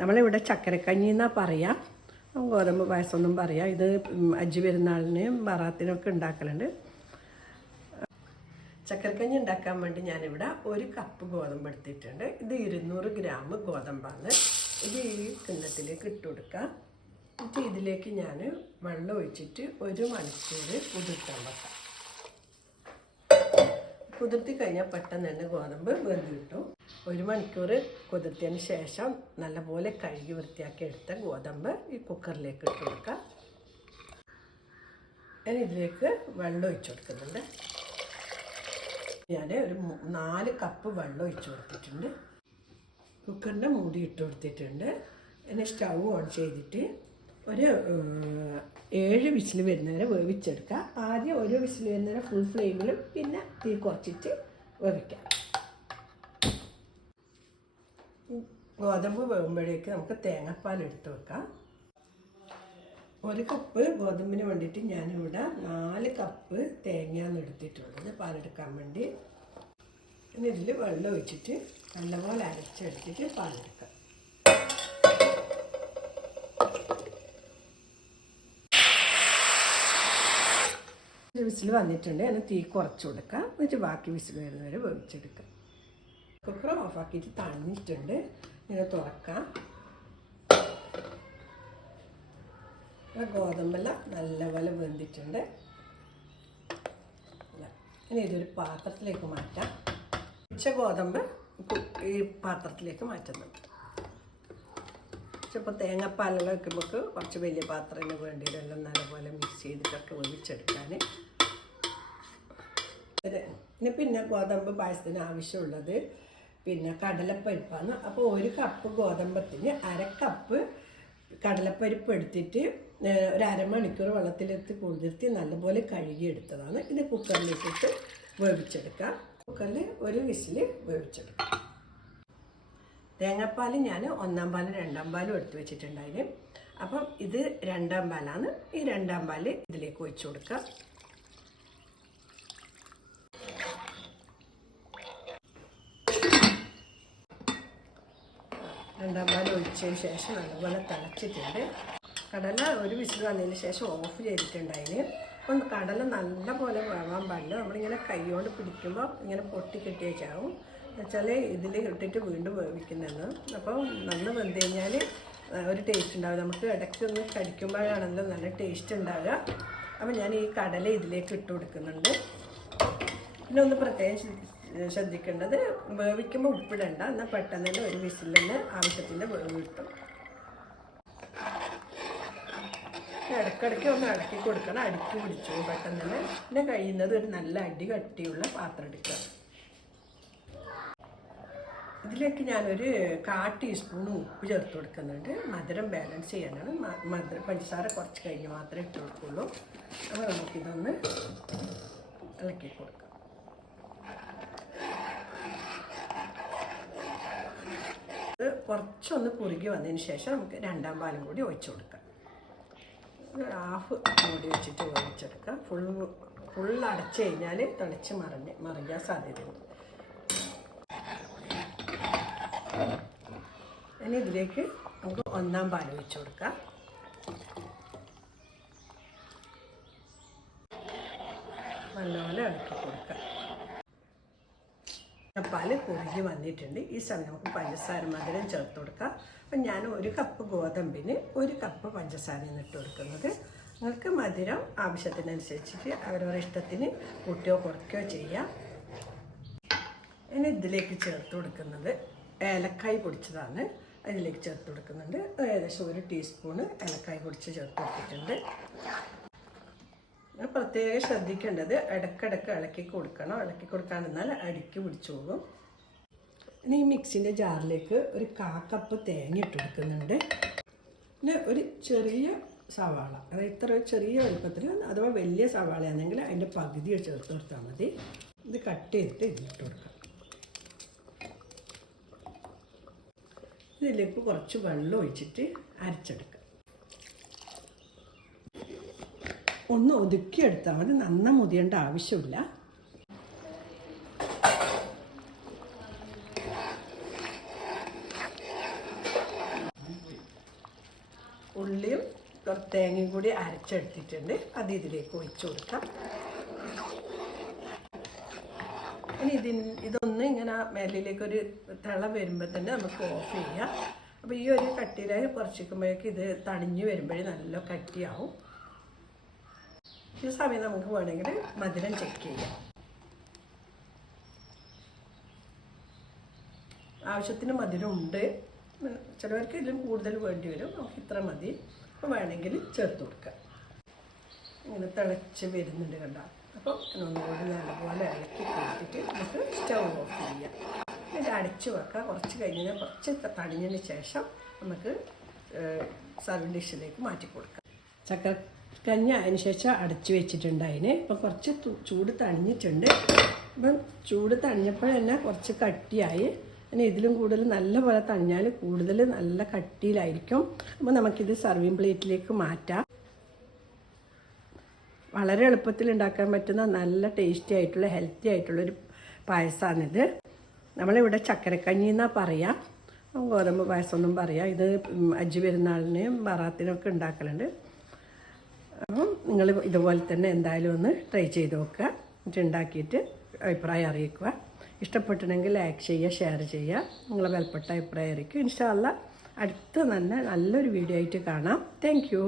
നമ്മളിവിടെ ചക്കരക്കഞ്ഞി എന്നാണ് പറയുക, ഗോതമ്പ് പായസം എന്നും പറയാം. ഇത് അജ്ജി പെരുന്നാളിന് ബറാത്തിനൊക്കെ ഉണ്ടാക്കലുണ്ട്. ചക്കരക്കഞ്ഞി ഉണ്ടാക്കാൻ വേണ്ടി ഞാനിവിടെ 1 കപ്പ് ഗോതമ്പ് എടുത്തിട്ടുണ്ട്. ഇത് 200 ഗ്രാം ഗോതമ്പാണ്. ഇത് ഈ കിണ്ണത്തിലേക്ക് ഇട്ട് കൊടുക്കുക. എന്നിട്ട് ഇതിലേക്ക് ഞാൻ വെള്ളം ഒഴിച്ചിട്ട് 1 മണിക്കൂർ കുതിർത്താൻ വെക്കാം. കുതിർത്തി കഴിഞ്ഞാൽ പെട്ടെന്ന് തന്നെ ഗോതമ്പ് വെന്ത് കിട്ടും. 1 മണിക്കൂർ കുതിർത്തിയതിന് ശേഷം നല്ലപോലെ കഴുകി വൃത്തിയാക്കി എടുത്ത ഗോതമ്പ് ഈ കുക്കറിലേക്ക് ഇട്ട് കൊടുക്കുക. ഞാൻ ഇതിലേക്ക് വെള്ളം ഒഴിച്ചു കൊടുക്കുന്നുണ്ട്. ഞാൻ ഒരു 4 കപ്പ് വെള്ളം ഒഴിച്ചു കൊടുത്തിട്ടുണ്ട്. കുക്കറിൻ്റെ മൂടി ഇട്ട് കൊടുത്തിട്ടുണ്ട്. പിന്നെ സ്റ്റൗ ഓൺ ചെയ്തിട്ട് ഒരു 7 വിസിൽ വരുന്നവരെ വേവിച്ചെടുക്കുക. ആദ്യം 1 വിസിൽ വരുന്നവരെ ഫുൾ ഫ്ലെയിമിലും പിന്നെ തീ കുറച്ചിട്ട് വേവിക്കാം. ഗോതമ്പ് വേകുമ്പോഴേക്ക് നമുക്ക് തേങ്ങാപ്പാൽ എടുത്ത് വെക്കാം. 1 കപ്പ് ഗോതമ്പിന് വേണ്ടിയിട്ട് ഞാനിവിടെ 4 കപ്പ് തേങ്ങയാണ് എടുത്തിട്ടുള്ളത് പാലെടുക്കാൻ വേണ്ടി. പിന്നെ ഇതിൽ വെള്ളം ഒഴിച്ചിട്ട് നല്ലപോലെ അരച്ചെടുത്തിട്ട് പാലെടുക്കാം. വിസിൽ വന്നിട്ടുണ്ട്. അതിന് തീ കുറച്ച് കൊടുക്കാം. എന്നിട്ട് ബാക്കി വിസിൽ വരുന്നവരെ വേവിച്ചെടുക്കാം. കുക്കർ ഓഫാക്കിയിട്ട് തണിഞ്ഞിട്ടുണ്ട്. ഇങ്ങനെ തുറക്കാം. ഗോതമ്പെല്ലാം നല്ലപോലെ വെന്തിട്ടുണ്ട്. ഇനി ഇതൊരു പാത്രത്തിലേക്ക് മാറ്റാം. ഉച്ച ഗോതമ്പ് ഈ പാത്രത്തിലേക്ക് മാറ്റുന്നുണ്ട്. ചിലപ്പോൾ തേങ്ങാപ്പാലെല്ലാം വെക്കുമ്പോൾ കുറച്ച് വലിയ പാത്രത്തിന് വേണ്ടിയിട്ടെല്ലാം നല്ലപോലെ മിക്സ് ചെയ്തിട്ടൊക്കെ വേവിച്ചെടുക്കാൻ. ഇനി പിന്നെ ഗോതമ്പ് പായസത്തിന് ആവശ്യമുള്ളത് പിന്നെ കടലപ്പരിപ്പാണ്. അപ്പോൾ 1 കപ്പ് ഗോതമ്പത്തിന് 1/2 കപ്പ് കടലപ്പരിപ്പ് എടുത്തിട്ട് ഒരു അരമണിക്കൂർ വെള്ളത്തിലെടുത്ത് കുതിർത്തി നല്ലപോലെ കഴുകിയെടുത്തതാണ്. ഇത് കുക്കറിലിട്ടിട്ട് വേവിച്ചെടുക്കാം. കുക്കറിൽ 1 വിസിൽ വേവിച്ചെടുക്കാം. തേങ്ങാപ്പാൽ ഞാൻ 1-ാം പാലും 2-ാം പാലും എടുത്ത് വെച്ചിട്ടുണ്ടായിരുന്നു. അപ്പം ഇത് 2-ാം പാലാണ്. ഈ 2-ാം പാല് ഇതിലേക്ക് ഒഴിച്ചു കൊടുക്കാം. 2-ാം പാൽ ഒഴിച്ചതിന് ശേഷം നല്ലപോലെ തിളച്ചിട്ടുണ്ട്. കടല 1 വിസിൽ വന്നതിന് ശേഷം ഓഫ് ചെയ്തിട്ടുണ്ടായിരുന്നു. അപ്പം കടല നല്ലപോലെ വേവാൻ പാടില്ല. നമ്മളിങ്ങനെ കൈകൊണ്ട് പിടിക്കുമ്പോൾ ഇങ്ങനെ പൊട്ടിക്കെട്ടി വെച്ചാവും. എന്നുവെച്ചാൽ ഇതിൽ ഇട്ടിട്ട് വീണ്ടും വേവിക്കുന്നതെന്ന്. അപ്പം നന്ന് വെന്ത് കഴിഞ്ഞാൽ ഒരു ടേസ്റ്റ് ഉണ്ടാവുക. നമുക്ക് ഇടയ്ക്കൊന്ന് കടിക്കുമ്പോഴാണല്ലോ നല്ല ടേസ്റ്റ് ഉണ്ടാവുക. അപ്പം ഞാൻ ഈ കടല ഇതിലേക്ക് ഇട്ട് കൊടുക്കുന്നുണ്ട്. പിന്നെ ഒന്ന് പ്രത്യേകം ശ്രദ്ധിക്കേണ്ടത്, വേവിക്കുമ്പോൾ ഉപ്പിടണ്ട. എന്നാൽ പെട്ടെന്ന് തന്നെ 1 വിസിൽ തന്നെ ആവശ്യത്തിൻ്റെ വേവ് കിട്ടും. ഇടയ്ക്കിടയ്ക്ക് ഒന്ന് ഇളക്കി കൊടുക്കണം. അടുക്കി പിടിച്ചു പെട്ടെന്ന് തന്നെ. പിന്നെ കഴിയുന്നത് ഒരു നല്ല അടി കട്ടിയുള്ള പാത്രം എടുക്കുക. ഇതിലേക്ക് ഞാനൊരു 1/4 ടീസ്പൂൺ ഉപ്പ് ചേർത്ത് കൊടുക്കുന്നുണ്ട്. മധുരം ബാലൻസ് ചെയ്യാനാണ്. പഞ്ചസാര കുറച്ച് കഴിഞ്ഞ് മാത്രമേ ഇട്ട് കൊടുക്കുള്ളൂ. അപ്പോൾ നമുക്കിതൊന്ന് ഇളക്കി കൊടുക്കാം. ഇത് കുറച്ചൊന്ന് കുറുകി വന്നതിന് ശേഷം നമുക്ക് 2-ാം പാലും കൂടി ഒഴിച്ചു കൊടുക്കാം. 1/2 മൂടി വെച്ചിട്ട് വേവിച്ചെടുക്കാം. ഫുൾ അടച്ചു കഴിഞ്ഞാൽ തിളച്ച് മറിയാൻ സാധ്യതയുണ്ട്. ഇനി ഇതിലേക്ക് നമുക്ക് 1-ാം പാൽ ഒഴിച്ചു കൊടുക്കാം. നല്ലപോലെ ഇളക്കി കൊടുക്കാം. പാൽ കുറുകി വന്നിട്ടുണ്ട്. ഈ സമയം നമുക്ക് പഞ്ചസാര മധുരം ചേർത്ത് കൊടുക്കാം. അപ്പം ഞാൻ 1 കപ്പ് ഗോതമ്പിന് 1 കപ്പ് പഞ്ചസാരയാണ് ഇട്ട് കൊടുക്കുന്നത്. നിങ്ങൾക്ക് മധുരം ആവശ്യത്തിനനുസരിച്ചിട്ട് അവരവരുടെ ഇഷ്ടത്തിന് കൂട്ടുകയോ കുറയ്ക്കുകയോ ചെയ്യാം. ഇനി ഇതിലേക്ക് ചേർത്ത് കൊടുക്കുന്നത് ഏലക്കായ് പൊടിച്ചതാണ്. അതിലേക്ക് ചേർത്ത് കൊടുക്കുന്നുണ്ട്. ഏകദേശം 1 ടീസ്പൂണ് ഏലക്കായ് പൊടിച്ച് ചേർത്ത് കൊടുത്തിട്ടുണ്ട്. പ്രത്യേകം ശ്രദ്ധിക്കേണ്ടത് ഇടയ്ക്കിടയ്ക്ക് ഇളക്കി കൊടുക്കണം. ഇളക്കി കൊടുക്കാതിരുന്നാൽ അടിക്ക് പിടിച്ചു പോകും. ഇനി ഈ മിക്സിൻ്റെ ജാറിലേക്ക് ഒരു 1/4 കപ്പ് തേങ്ങ ഇട്ട് കൊടുക്കുന്നുണ്ട്. പിന്നെ ഒരു ചെറിയ സവാള, അതായത് ഇത്ര ചെറിയ വലുപ്പത്തിൽ, അഥവാ വലിയ സവാളയാണെങ്കിൽ അതിൻ്റെ പകുതി ചേർത്ത് കൊടുത്താൽ മതി. ഇത് കട്ട് ചെയ്തിട്ട് ഇതിലിട്ട് കൊടുക്കാം. ഇതിലേക്ക് കുറച്ച് വെള്ളം ഒഴിച്ചിട്ട് അരച്ചെടുക്കാം. ഒന്ന് ഒതുക്കിയെടുത്താൽ മതി. നന്ന മുതിയേണ്ട ആവശ്യമില്ല. ഉള്ളിയും തേങ്ങയും കൂടി അരച്ചെടുത്തിട്ടുണ്ട്. അത് ഇതിലേക്ക് ഒഴിച്ചു കൊടുക്കാം. ഇനി ഇതൊന്ന് ഇങ്ങനെ മേലിലേക്കൊരു തിള വരുമ്പോൾ തന്നെ നമുക്ക് ഓഫ് ചെയ്യാം. അപ്പോൾ ഈ ഒരു കട്ടിയിൽ കുറച്ചിക്കുമ്പോഴേക്ക് ഇത് തണിഞ്ഞ് വരുമ്പോഴേ നല്ല കട്ടിയാവും. ഈ സമയം നമുക്ക് വേണമെങ്കിൽ മധുരം ചെക്ക് ചെയ്യാം. ആവശ്യത്തിന് മധുരം ഉണ്ട്. ചിലവർക്ക് ഇതിലും കൂടുതൽ വേണ്ടി വരും. നമുക്ക് ഇത്ര മതി. അപ്പോൾ വേണമെങ്കിൽ ചേർത്ത് കൊടുക്കാം. ഇങ്ങനെ തിളച്ച് വരുന്നുണ്ട് കണ്ടോ. അപ്പോൾ ഒന്നുകൂടി നല്ലപോലെ ഇളക്കി കൊടുത്തിട്ട് നമുക്ക് സ്റ്റൗ ഓഫ് ചെയ്യാം. ഇത് അടച്ച് വെക്കാം. കുറച്ച് കഴിഞ്ഞാൽ കുറച്ച് തണിഞ്ഞതിന് ശേഷം നമുക്ക് സർവിങ് ഡിഷിലേക്ക് മാറ്റി കൊടുക്കാം. ചക്കക്കഞ്ഞി അതിന് ശേഷം അടച്ച് വെച്ചിട്ടുണ്ട്. അതിന് ഇപ്പം കുറച്ച് ചൂട് തണിഞ്ഞിട്ടുണ്ട്. അപ്പം ചൂട് തണിഞ്ഞപ്പോൾ തന്നെ കുറച്ച് കട്ടിയായി. ഇനി ഇതിലും കൂടുതൽ നല്ലപോലെ തണിഞ്ഞാൽ കൂടുതൽ നല്ല കട്ടിയിലായിരിക്കും. അപ്പോൾ നമുക്കിത് സർവിങ് പ്ലേറ്റിലേക്ക് മാറ്റാം. വളരെ എളുപ്പത്തിൽ ഉണ്ടാക്കാൻ പറ്റുന്ന നല്ല ടേസ്റ്റി ആയിട്ടുള്ള ഹെൽത്തി ആയിട്ടുള്ളൊരു പായസമാണിത്. നമ്മളിവിടെ ചക്കരക്കഞ്ഞി എന്നാണ് പറയുക. ഗോതമ്പ് പായസമൊന്നും പറയാം. ഇത് അജ്ജ് പെരുന്നാളിന് ബറാത്തിനൊക്കെ ഉണ്ടാക്കലുണ്ട്. അപ്പം നിങ്ങൾ ഇതുപോലെ തന്നെ എന്തായാലും ഒന്ന് ട്രൈ ചെയ്ത് നോക്കുക. എന്നിട്ട് ഉണ്ടാക്കിയിട്ട് അഭിപ്രായം അറിയിക്കുക. ഇഷ്ടപ്പെട്ടിട്ടുണ്ടെങ്കിൽ ലൈക്ക് ചെയ്യുക, ഷെയർ ചെയ്യുക. നിങ്ങളെ വിലപ്പെട്ട അഭിപ്രായം അറിയിക്കും. ഇൻഷാ അല്ലാഹ് അടുത്ത നല്ലൊരു വീഡിയോ ആയിട്ട് കാണാം. Thank you.